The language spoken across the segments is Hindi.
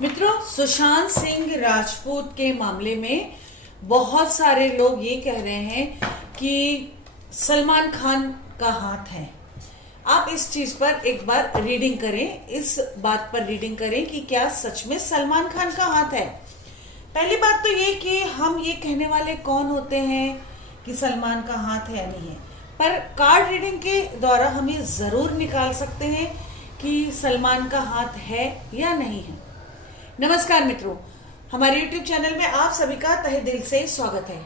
मित्रों, सुशांत सिंह राजपूत के मामले में बहुत सारे लोग ये कह रहे हैं कि सलमान खान का हाथ है। आप इस चीज पर एक बार रीडिंग करें, इस बात पर रीडिंग करें कि क्या सच में सलमान खान का हाथ है। पहली बात तो ये कि हम ये कहने वाले कौन होते हैं कि सलमान का हाथ है या नहीं है, पर कार्ड रीडिंग के द्वारा हम ये जरूर निकाल सकते हैं कि सलमान का हाथ है या नहीं है। नमस्कार मित्रों, हमारे YouTube चैनल में आप सभी का तहे दिल से स्वागत है।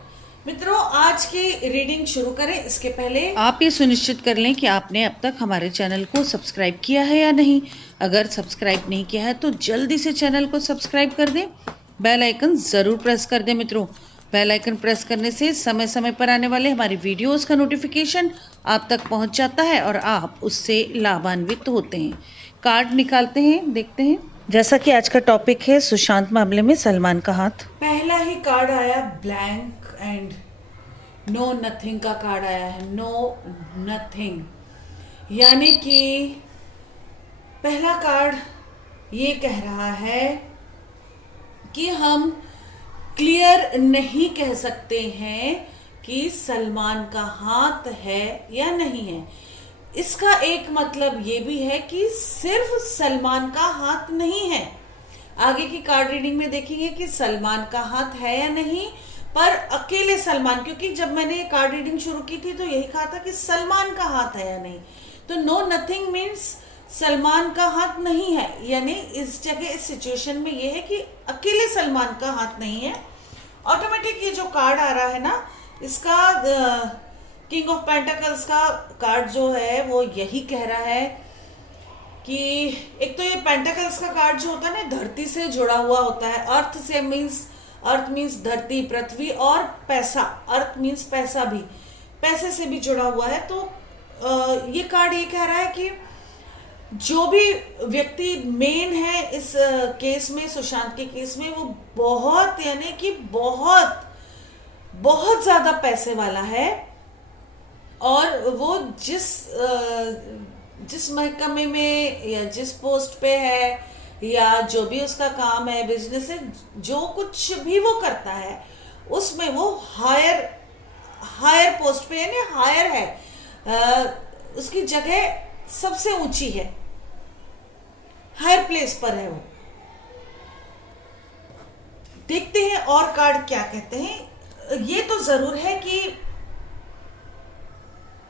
मित्रों, आज की रीडिंग शुरू करें इसके पहले आप ये सुनिश्चित कर लें कि आपने अब तक हमारे चैनल को सब्सक्राइब किया है या नहीं। अगर सब्सक्राइब नहीं किया है तो जल्दी से चैनल को सब्सक्राइब कर दें। बेल आइकन ज़रूर प्रेस कर दें। मित्रों, बेल आइकन प्रेस करने से समय समय पर आने वाले हमारी वीडियोस का नोटिफिकेशन आप तक पहुंच जाता है और आप उससे लाभान्वित होते हैं। कार्ड निकालते हैं, देखते हैं। जैसा कि आज का टॉपिक है सुशांत मामले में सलमान का हाथ। पहला ही कार्ड आया ब्लैंक एंड नो नथिंग का कार्ड आया है। नो नथिंग यानी कि पहला कार्ड ये कह रहा है कि हम क्लियर नहीं कह सकते हैं कि सलमान का हाथ है या नहीं है। इसका एक मतलब ये भी है कि सिर्फ सलमान का हाथ नहीं है। आगे की कार्ड रीडिंग में देखेंगे कि सलमान का हाथ है या नहीं, पर अकेले सलमान, क्योंकि जब मैंने ये कार्ड रीडिंग शुरू की थी तो यही कहा था कि सलमान का हाथ है या नहीं। तो नो नथिंग मीन्स सलमान का हाथ नहीं है, यानी इस जगह इस सिचुएशन में ये है कि अकेले सलमान का हाथ नहीं है। ऑटोमेटिक ये जो कार्ड आ रहा है ना, इसका किंग ऑफ पेंटाकल्स का कार्ड जो है वो यही कह रहा है कि एक तो ये पेंटाकल्स का कार्ड जो होता है ना, धरती से जुड़ा हुआ होता है। अर्थ से मीन्स, अर्थ मीन्स धरती, पृथ्वी, और पैसा, अर्थ मीन्स पैसा भी, पैसे से भी जुड़ा हुआ है। तो ये कार्ड ये कह रहा है कि जो भी व्यक्ति मेन है इस केस में, सुशांत के केस में, वो बहुत यानी कि बहुत बहुत ज्यादा पैसे वाला है। और वो जिस महकमे में या जिस पोस्ट पे है या जो भी उसका काम है, बिजनेस है, जो कुछ भी वो करता है उसमें वो हायर पोस्ट पे यानी हायर है। उसकी जगह सबसे ऊंची है, हायर प्लेस पर है वो। देखते हैं और कार्ड क्या कहते हैं। ये तो जरूर है कि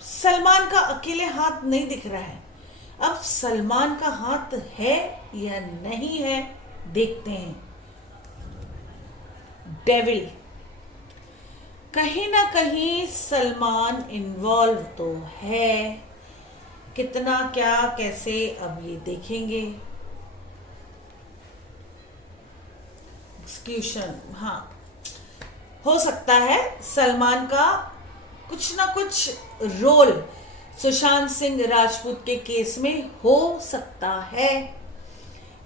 सलमान का अकेले हाथ नहीं दिख रहा है। अब सलमान का हाथ है या नहीं है देखते हैं। डेविल, कहीं ना कहीं सलमान इन्वॉल्व तो है, कितना, क्या, कैसे, अब ये देखेंगे। एक्सक्यूशन, हाँ, हो सकता है सलमान का कुछ ना कुछ रोल सुशांत सिंह राजपूत के केस में हो सकता है।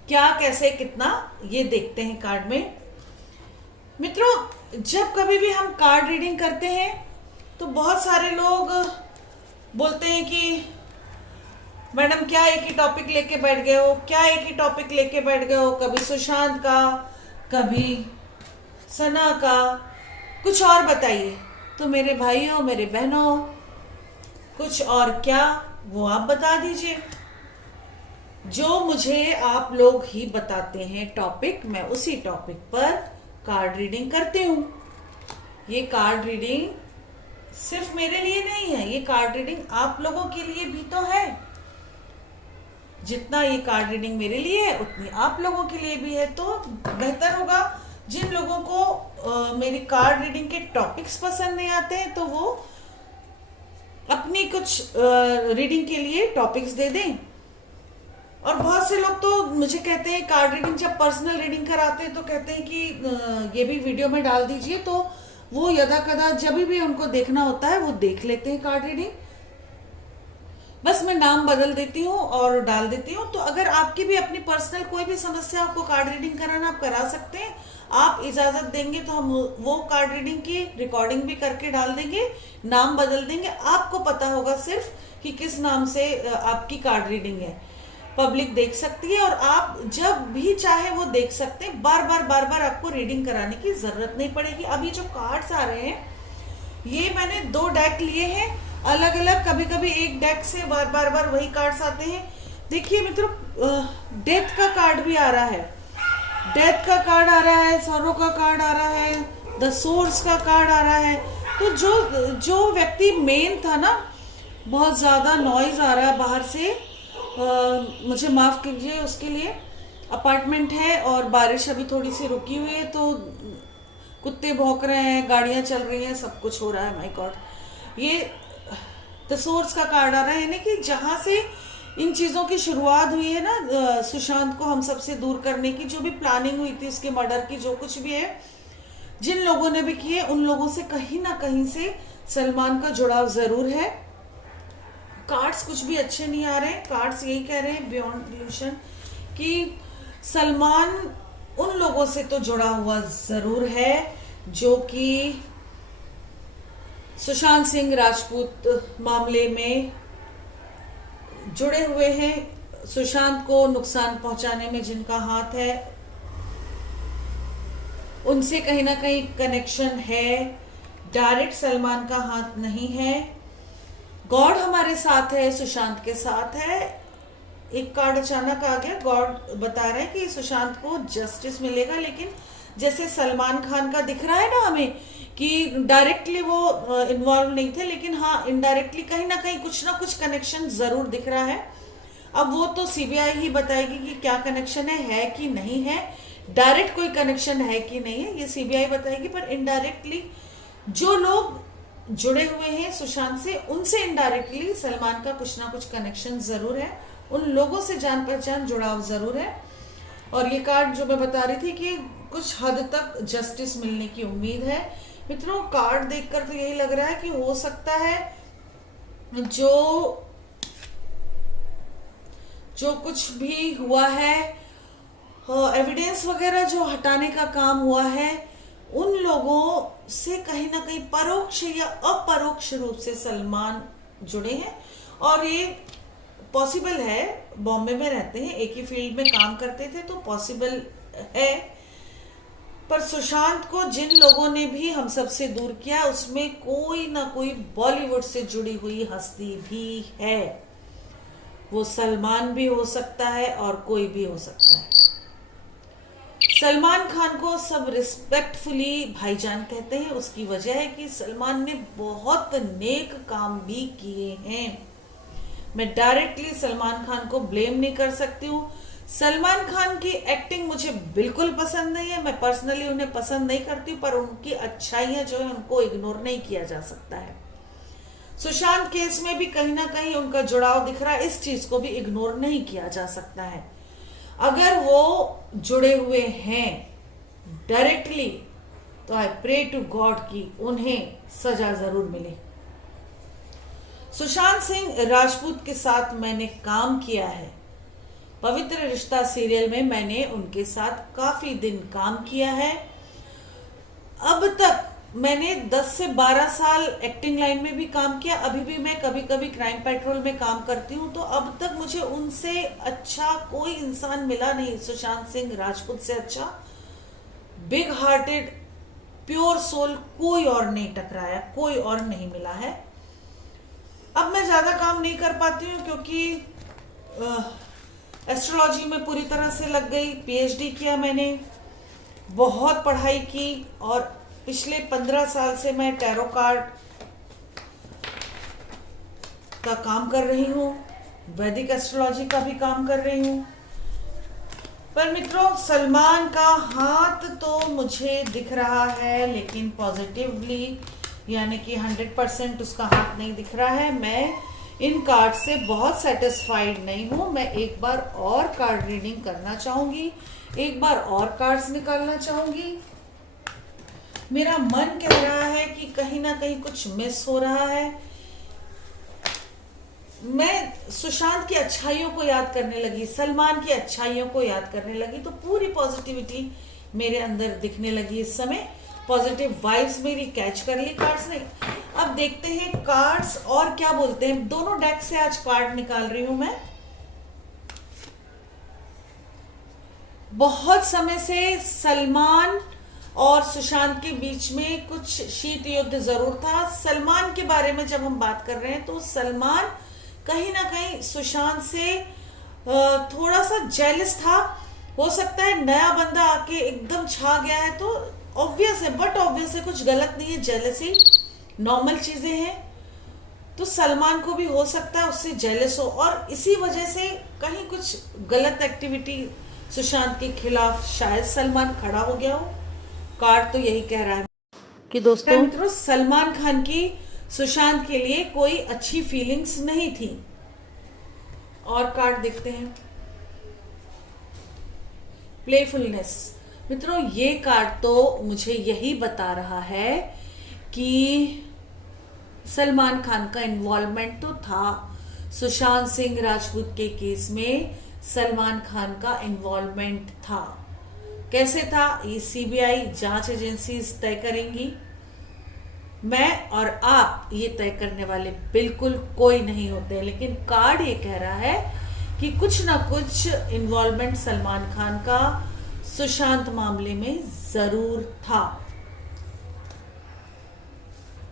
क्या, कैसे, कितना, ये देखते हैं कार्ड में। मित्रों, जब कभी भी हम कार्ड रीडिंग करते हैं तो बहुत सारे लोग बोलते हैं कि मैडम क्या एक ही टॉपिक लेके बैठ गए हो, क्या एक ही टॉपिक लेके बैठ गए हो, कभी सुशांत का, कभी सना का, कुछ और बताइए। तो मेरे भाइयों, मेरे बहनों, कुछ और क्या, वो आप बता दीजिए। जो मुझे आप लोग ही बताते हैं टॉपिक, मैं उसी टॉपिक पर कार्ड रीडिंग करती हूँ। ये कार्ड रीडिंग सिर्फ मेरे लिए नहीं है, ये कार्ड रीडिंग आप लोगों के लिए भी तो है। जितना ये कार्ड रीडिंग मेरे लिए है उतनी आप लोगों के लिए भी है। तो बेहतर होगा, जिन लोगों को मेरी कार्ड रीडिंग के टॉपिक्स पसंद नहीं आते हैं तो वो अपनी कुछ रीडिंग के लिए टॉपिक्स दे दें। और बहुत से लोग तो मुझे कहते हैं, कार्ड रीडिंग जब पर्सनल रीडिंग कराते हैं तो कहते हैं कि ये भी वीडियो में डाल दीजिए। तो वो यदा कदा जब भी उनको देखना होता है वो देख लेते हैं कार्ड रीडिंग। बस मैं नाम बदल देती हूँ और डाल देती हूँ। तो अगर आपकी भी अपनी पर्सनल कोई भी समस्या, आपको कार्ड रीडिंग कराना, आप करा सकते हैं। आप इजाजत देंगे तो हम वो कार्ड रीडिंग की रिकॉर्डिंग भी करके डाल देंगे, नाम बदल देंगे। आपको पता होगा सिर्फ कि किस नाम से आपकी कार्ड रीडिंग है। पब्लिक देख सकती है और आप जब भी चाहे वो देख सकते हैं। बार बार आपको रीडिंग कराने की जरूरत नहीं पड़ेगी। अभी जो कार्ड्स आ रहे हैं ये मैंने 2 डेक लिए हैं अलग अलग, कभी कभी एक डेक से बार वही कार्ड्स आते हैं। देखिए मित्रों, डेथ का कार्ड भी आ रहा है, डेथ का कार्ड आ रहा है, सॉरो का कार्ड आ रहा है, द सोर्स का कार्ड आ रहा है। तो जो व्यक्ति मेन था ना, बहुत ज़्यादा नॉइज़ आ रहा है बाहर से, मुझे माफ़ कीजिए उसके लिए। अपार्टमेंट है और बारिश अभी थोड़ी सी रुकी हुई है, तो कुत्ते भौंक रहे हैं, गाड़ियाँ चल रही हैं, सब कुछ हो रहा है। माय गॉड, ये द सोर्स का कार्ड आ रहा है, यानी कि जहाँ से इन चीज़ों की शुरुआत हुई है ना, सुशांत को हम सबसे दूर करने की जो भी प्लानिंग हुई थी, उसके मर्डर की, जो कुछ भी है, जिन लोगों ने भी किए, उन लोगों से कहीं ना कहीं से सलमान का जुड़ाव जरूर है। कार्ड्स कुछ भी अच्छे नहीं आ रहे हैं। कार्ड्स यही कह रहे हैं बियॉन्ड इल्यूशन कि सलमान उन लोगों से तो जुड़ा हुआ जरूर है जो कि सुशांत सिंह राजपूत मामले में जुड़े हुए हैं। सुशांत को नुकसान पहुंचाने में जिनका हाथ है, उनसे कहीं ना कहीं कनेक्शन है। डायरेक्ट सलमान का हाथ नहीं है। गॉड हमारे साथ है, सुशांत के साथ है। एक कार्ड अचानक आ गया, गॉड बता रहे हैं कि सुशांत को जस्टिस मिलेगा, लेकिन जैसे सलमान खान का दिख रहा है ना हमें कि डायरेक्टली वो इन्वॉल्व नहीं थे, लेकिन हाँ इनडायरेक्टली कहीं ना कहीं कुछ ना कुछ कनेक्शन जरूर दिख रहा है। अब वो तो सीबीआई ही बताएगी कि क्या कनेक्शन है कि नहीं है। डायरेक्ट कोई कनेक्शन है कि नहीं है ये सीबीआई बताएगी, पर इनडायरेक्टली जो लोग जुड़े हुए हैं सुशांत से, उनसे इनडायरेक्टली सलमान का कुछ ना कुछ कनेक्शन जरूर है। उन लोगों से जान पहचान जुड़ाव जरूर है। और ये कार्ड जो मैं बता रही थी कि कुछ हद तक जस्टिस मिलने की उम्मीद है। मित्रों, कार्ड देखकर तो यही लग रहा है कि हो सकता है जो कुछ भी हुआ है, एविडेंस वगैरह जो हटाने का काम हुआ है, उन लोगों से कहीं ना कहीं परोक्ष या अपरोक्ष रूप से सलमान जुड़े हैं। और ये पॉसिबल है, बॉम्बे में रहते हैं, एक ही फील्ड में काम करते थे, तो पॉसिबल है। पर सुशांत को जिन लोगों ने भी हम सबसे दूर किया, उसमें कोई ना कोई बॉलीवुड से जुड़ी हुई हस्ती भी है। वो सलमान भी हो सकता है और कोई भी हो सकता है। सलमान खान को सब रिस्पेक्टफुली भाईजान कहते हैं। उसकी वजह है कि सलमान ने बहुत नेक काम भी किए हैं। मैं डायरेक्टली सलमान खान को ब्लेम नहीं कर सकती हूँ। सलमान खान की एक्टिंग मुझे बिल्कुल पसंद नहीं है। मैं पर्सनली उन्हें पसंद नहीं करती, पर उनकी अच्छाइयाँ जो है उनको इग्नोर नहीं किया जा सकता है। सुशांत केस में भी कहीं ना कहीं उनका जुड़ाव दिख रहा है, इस चीज को भी इग्नोर नहीं किया जा सकता है। अगर वो जुड़े हुए हैं डायरेक्टली, तो आई प्रे टू गॉड कि उन्हें सजा जरूर मिले। सुशांत सिंह राजपूत के साथ मैंने काम किया है। पवित्र रिश्ता सीरियल में मैंने उनके साथ काफी दिन काम किया है। अब तक मैंने 10 से 12 साल एक्टिंग लाइन में भी काम किया। अभी भी मैं कभी कभी क्राइम पेट्रोल में काम करती हूँ, तो अब तक मुझे उनसे अच्छा कोई इंसान मिला नहीं। सुशांत सिंह राजपूत से अच्छा बिग हार्टेड प्योर सोल कोई और नहीं टकराया, कोई और नहीं मिला है। अब मैं ज्यादा काम नहीं कर पाती हूँ क्योंकि एस्ट्रोलॉजी में पूरी तरह से लग गई। पीएचडी किया मैंने, बहुत पढ़ाई की, और पिछले 15 साल से मैं टैरो कार्ड का काम कर रही हूँ, वैदिक एस्ट्रोलॉजी का भी काम कर रही हूँ। पर मित्रों, सलमान का हाथ तो मुझे दिख रहा है, लेकिन पॉजिटिवली, यानी कि 100% उसका हाथ नहीं दिख रहा है। मैं इन कार्ड से बहुत सेटिस्फाइड नहीं हूँ। मैं एक बार और कार्ड रीडिंग करना चाहूँगी, एक बार और कार्ड्स निकालना चाहूँगी। मेरा मन कह रहा है कि कहीं ना कहीं कुछ मिस हो रहा है। मैं सुशांत की अच्छाइयों को याद करने लगी, सलमान की अच्छाइयों को याद करने लगी, तो पूरी पॉजिटिविटी मेरे अंदर दिखने लगी। इस समय पॉजिटिव वाइब्स मेरी कैच कर ली कार्ड्स ने। अब देखते हैं कार्ड्स और क्या बोलते हैं। दोनों डेक से आज कार्ड निकाल रही हूं मैं। बहुत समय से सलमान और सुशांत के बीच में कुछ शीत युद्ध जरूर था। सलमान के बारे में जब हम बात कर रहे हैं तो सलमान कहीं ना कहीं सुशांत से थोड़ा सा जेलस था। हो सकता है नया बंदा आके एकदम छा गया है तो ऑब्वियस है, बट ऑब्वियस है, कुछ गलत नहीं है, जेलसी नॉर्मल चीजें हैं। तो सलमान को भी हो सकता है उससे जेलस हो और इसी वजह से कहीं कुछ गलत एक्टिविटी सुशांत के खिलाफ शायद सलमान खड़ा हो गया हो। कार्ड तो यही कह रहा है कि दोस्तों मित्रों, सलमान खान की सुशांत के लिए कोई अच्छी फीलिंग्स नहीं थी। और कार्ड देखते हैं, प्लेफुलनेस। मित्रों, ये कार्ड तो मुझे यही बता रहा है कि सलमान खान का इन्वॉल्वमेंट तो था। सुशांत सिंह राजपूत के केस में सलमान खान का इन्वॉल्वमेंट था। कैसे था ये सीबीआई जांच एजेंसीज तय करेंगी। मैं और आप ये तय करने वाले बिल्कुल कोई नहीं होते, लेकिन कार्ड ये कह रहा है कि कुछ ना कुछ इन्वॉल्वमेंट सलमान खान का सुशांत मामले में जरूर था।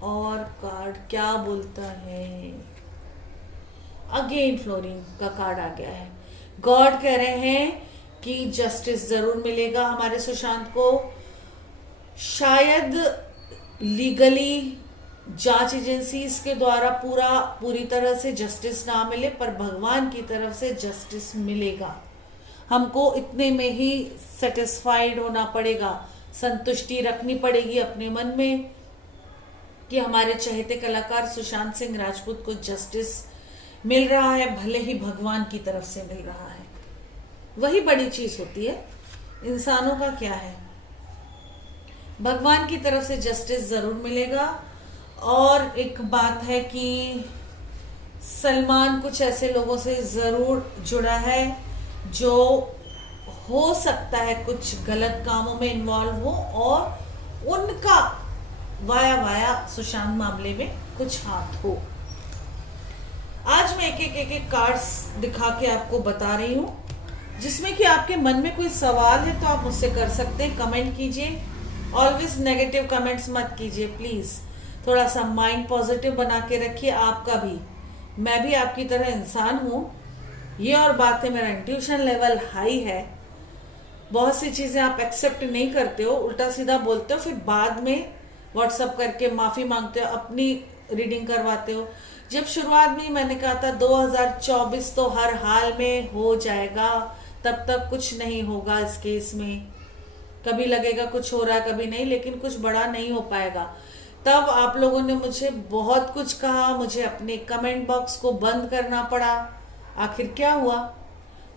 और कार्ड क्या बोलता है, अगेन फ्लोरिंग का कार्ड आ गया है। गॉड कह रहे हैं कि जस्टिस जरूर मिलेगा हमारे सुशांत को। शायद लीगली जांच एजेंसीज के द्वारा पूरी तरह से जस्टिस ना मिले, पर भगवान की तरफ से जस्टिस मिलेगा। हमको इतने में ही सेटिस्फाइड होना पड़ेगा, संतुष्टि रखनी पड़ेगी अपने मन में कि हमारे चहेते कलाकार सुशांत सिंह राजपूत को जस्टिस मिल रहा है, भले ही भगवान की तरफ से मिल रहा है। वही बड़ी चीज होती है। इंसानों का क्या है, भगवान की तरफ से जस्टिस जरूर मिलेगा। और एक बात है कि सलमान कुछ ऐसे लोगों से जरूर जुड़ा है जो हो सकता है कुछ गलत कामों में इन्वॉल्व हो और उनका वाया सुशांत मामले में कुछ हाथ हो। आज मैं एक कार्ड्स दिखा के आपको बता रही हूँ, जिसमें कि आपके मन में कोई सवाल है तो आप मुझसे कर सकते हैं, कमेंट कीजिए। ऑलवेज नेगेटिव कमेंट्स मत कीजिए प्लीज। थोड़ा सा माइंड पॉजिटिव बना के रखिए आपका भी। मैं भी आपकी तरह इंसान हूँ। ये और बात है, मेरा इंट्यूशन लेवल हाई है। बहुत सी चीजें आप एक्सेप्ट नहीं करते हो, उल्टा सीधा बोलते हो, फिर बाद में व्हाट्सअप करके माफी मांगते हो, अपनी रीडिंग करवाते हो। जब शुरुआत में मैंने कहा था 2024 तो हर हाल में हो जाएगा, तब तक कुछ नहीं होगा इस केस में। कभी लगेगा कुछ हो रहा है, कभी नहीं, लेकिन कुछ बड़ा नहीं हो पाएगा। तब आप लोगों ने मुझे बहुत कुछ कहा, मुझे अपने कमेंट बॉक्स को बंद करना पड़ा। आखिर क्या हुआ?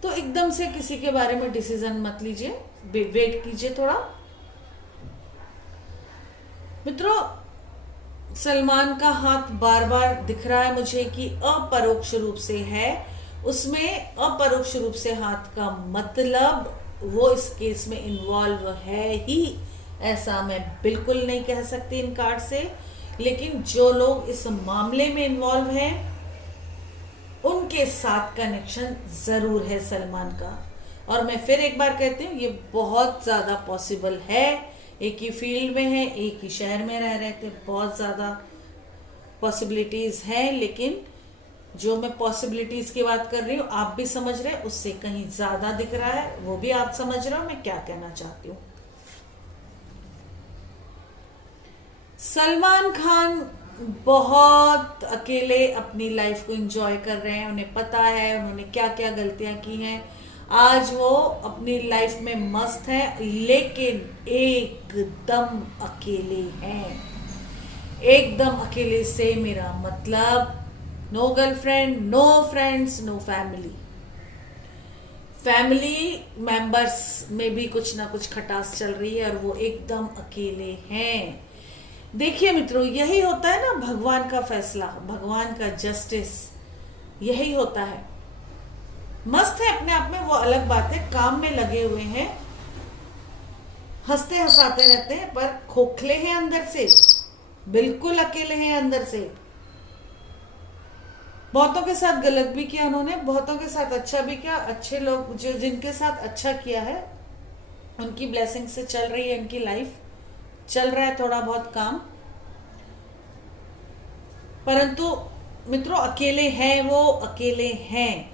तो एकदम से किसी के बारे में डिसीजन मत लीजिए, वेट कीजिए थोड़ा। मित्रों, सलमान का हाथ बार बार दिख रहा है मुझे कि अपरोक्ष रूप से है। उसमें अपरोक्ष रूप से हाथ का मतलब वो इस केस में इन्वॉल्व है ही, ऐसा मैं बिल्कुल नहीं कह सकती इन कार्ड से। लेकिन जो लोग इस मामले में इन्वॉल्व हैं उनके साथ कनेक्शन जरूर है सलमान का। और मैं फिर एक बार कहती हूँ, ये बहुत ज्यादा पॉसिबल है। एक ही फील्ड में है, एक ही शहर में रह रहे थे, बहुत ज़्यादा पॉसिबिलिटीज़ हैं। लेकिन जो मैं पॉसिबिलिटीज़ की बात कर रही हूँ आप भी समझ रहे हैं, उससे कहीं ज़्यादा दिख रहा है, वो भी आप समझ रहे हो मैं क्या कहना चाहती हूँ। सलमान खान बहुत अकेले अपनी लाइफ को एंजॉय कर रहे हैं। उन्हें पता है उन्होंने क्या क्या गलतियां की हैं। आज वो अपनी लाइफ में मस्त है, लेकिन एकदम अकेले हैं। एकदम अकेले से मेरा मतलब no girlfriend, no friends, no family. Family members में भी कुछ ना कुछ खटास चल रही है और वो एकदम अकेले हैं। देखिए मित्रों, यही होता है ना भगवान का फैसला, भगवान का जस्टिस, यही होता है। मस्त है अपने आप में, वो अलग बात है। काम में लगे हुए हैं, हंसते हंसाते रहते हैं, पर खोखले हैं अंदर से, बिल्कुल अकेले हैं अंदर से। बहुतों के साथ गलत भी किया उन्होंने, बहुतों के साथ अच्छा भी किया। अच्छे लोग जो जिनके साथ अच्छा किया है उनकी ब्लेसिंग से चल रही है इनकी लाइफ, चल रहा है थोड़ा बहुत काम, परंतु मित्रों अकेले हैं, वो अकेले हैं।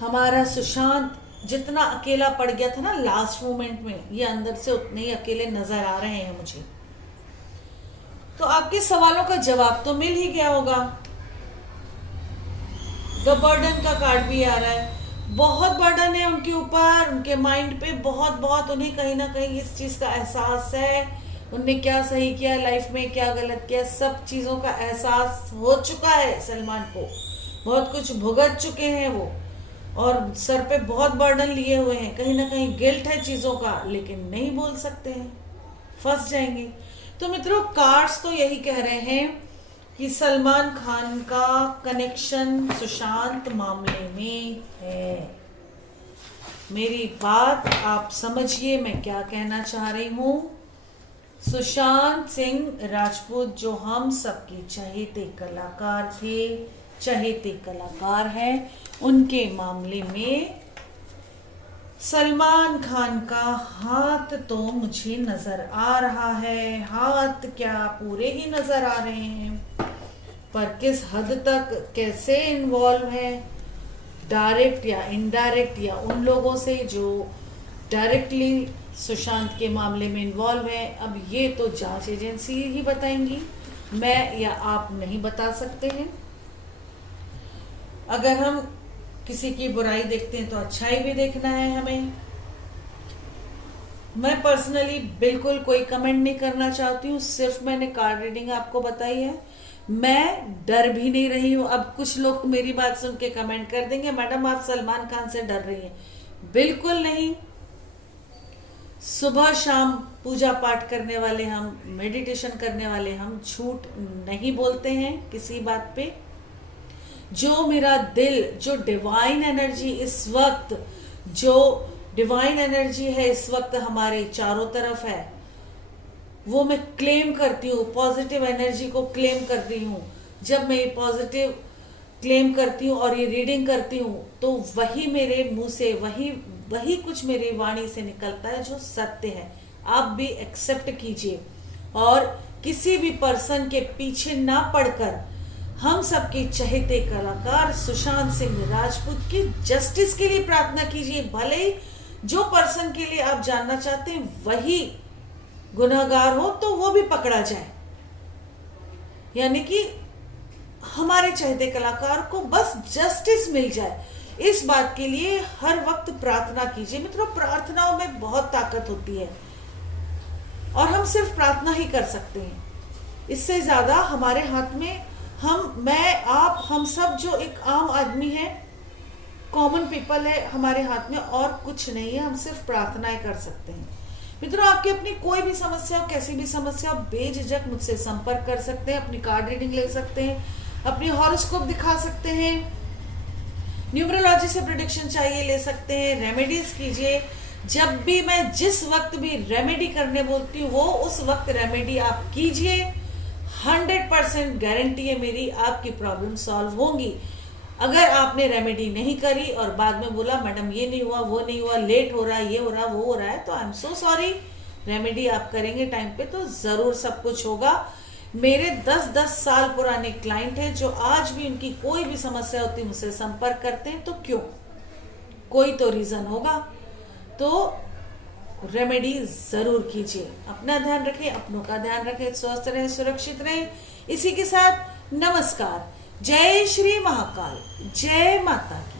हमारा सुशांत जितना अकेला पड़ गया था ना लास्ट मोमेंट में, ये अंदर से उतने ही अकेले नजर आ रहे हैं मुझे। तो आपके सवालों का जवाब तो मिल ही गया होगा। द बर्डन का कार्ड भी आ रहा है, बहुत बर्डन है उनके ऊपर, उनके माइंड पे बहुत उन्हें कहीं ना कहीं इस चीज का एहसास है, उनने क्या सही किया लाइफ में, क्या गलत किया, सब चीजों का एहसास हो चुका है सलमान को, बहुत कुछ भुगत चुके हैं वो, और सर पे बहुत बर्डन लिए हुए हैं, कहीं ना कहीं गिल्ट है चीजों का, लेकिन नहीं बोल सकते हैं, फंस जाएंगे। तो मित्रों कार्ड्स तो यही कह रहे हैं कि सलमान खान का कनेक्शन सुशांत मामले में है। मेरी बात आप समझिए मैं क्या कहना चाह रही हूं। सुशांत सिंह राजपूत जो हम सबके चहेते कलाकार थे, चहेते कलाकार हैं, उनके मामले में सलमान खान का हाथ तो मुझे नजर आ रहा है, हाथ क्या पूरे ही नजर आ रहे हैं, पर किस हद तक कैसे इन्वॉल्व है, डायरेक्ट या इनडायरेक्ट, या उन लोगों से जो डायरेक्टली सुशांत के मामले में इन्वॉल्व है, अब ये तो जांच एजेंसी ही बताएंगी, मैं या आप नहीं बता सकते हैं। अगर हम किसी की बुराई देखते हैं तो अच्छाई भी देखना है हमें। मैं पर्सनली बिल्कुल कोई कमेंट नहीं करना चाहती हूँ, सिर्फ मैंने कार्ड रीडिंग आपको बताई है, मैं डर भी नहीं रही हूँ। अब कुछ लोग मेरी बात सुन के कमेंट कर देंगे मैडम आप सलमान खान से डर रही हैं, बिल्कुल नहीं। सुबह शाम पूजा पाठ करने वाले हम, मेडिटेशन करने वाले हम झूठ नहीं बोलते हैं किसी बात पे। जो मेरा दिल, जो डिवाइन एनर्जी इस वक्त, जो डिवाइन एनर्जी है इस वक्त हमारे चारों तरफ है, वो मैं क्लेम करती हूँ, पॉजिटिव एनर्जी को क्लेम करती हूँ। जब मैं ये पॉजिटिव क्लेम करती हूँ और ये रीडिंग करती हूँ तो वही मेरे मुंह से वही कुछ मेरी वाणी से निकलता है जो सत्य है। आप भी एक्सेप्ट कीजिए और किसी भी पर्सन के पीछे ना पड़कर हम सबके चहेते कलाकार सुशांत सिंह राजपूत की जस्टिस के लिए प्रार्थना कीजिए। भले ही जो पर्सन के लिए आप जानना चाहते हैं वही गुनहगार हो तो वो भी पकड़ा जाए, यानी कि हमारे चहेते कलाकार को बस जस्टिस मिल जाए, इस बात के लिए हर वक्त प्रार्थना कीजिए। मित्रों प्रार्थनाओं में बहुत ताकत होती है और हम सिर्फ प्रार्थना ही कर सकते हैं, इससे ज्यादा हमारे हाथ में मैं आप हम सब जो एक आम आदमी है, कॉमन पीपल है, हमारे हाथ में और कुछ नहीं है, हम सिर्फ प्रार्थनाएं कर सकते हैं। मित्रों आपकी अपनी कोई भी समस्या हो, कैसी भी समस्या हो, बेझिझक मुझसे संपर्क कर सकते हैं, अपनी कार्ड रीडिंग ले सकते हैं, अपनी हॉरोस्कोप दिखा सकते हैं, न्यूमरोलॉजी से प्रेडिक्शन चाहिए ले सकते हैं, रेमेडीज कीजिए। जब भी मैं जिस वक्त भी रेमेडी करने बोलती हूँ वो उस वक्त रेमेडी आप कीजिए, 100% गारंटी है मेरी आपकी प्रॉब्लम सॉल्व होंगी। अगर आपने रेमेडी नहीं करी और बाद में बोला मैडम ये नहीं हुआ, वो नहीं हुआ, लेट हो रहा है, ये हो रहा है, वो हो रहा है, तो I am so sorry. Remedy आप करेंगे टाइम पे तो जरूर सब कुछ होगा। मेरे 10-10 साल पुराने क्लाइंट हैं जो आज भी उनकी कोई भी समस्या होती है मुझसे संपर्क करते हैं, तो क्यों, कोई तो रीजन होगा। तो रेमेडी जरूर कीजिए। अपना ध्यान रखें, अपनों का ध्यान रखें, स्वस्थ रहें, सुरक्षित रहें। इसी के साथ नमस्कार, जय श्री महाकाल, जय माता की।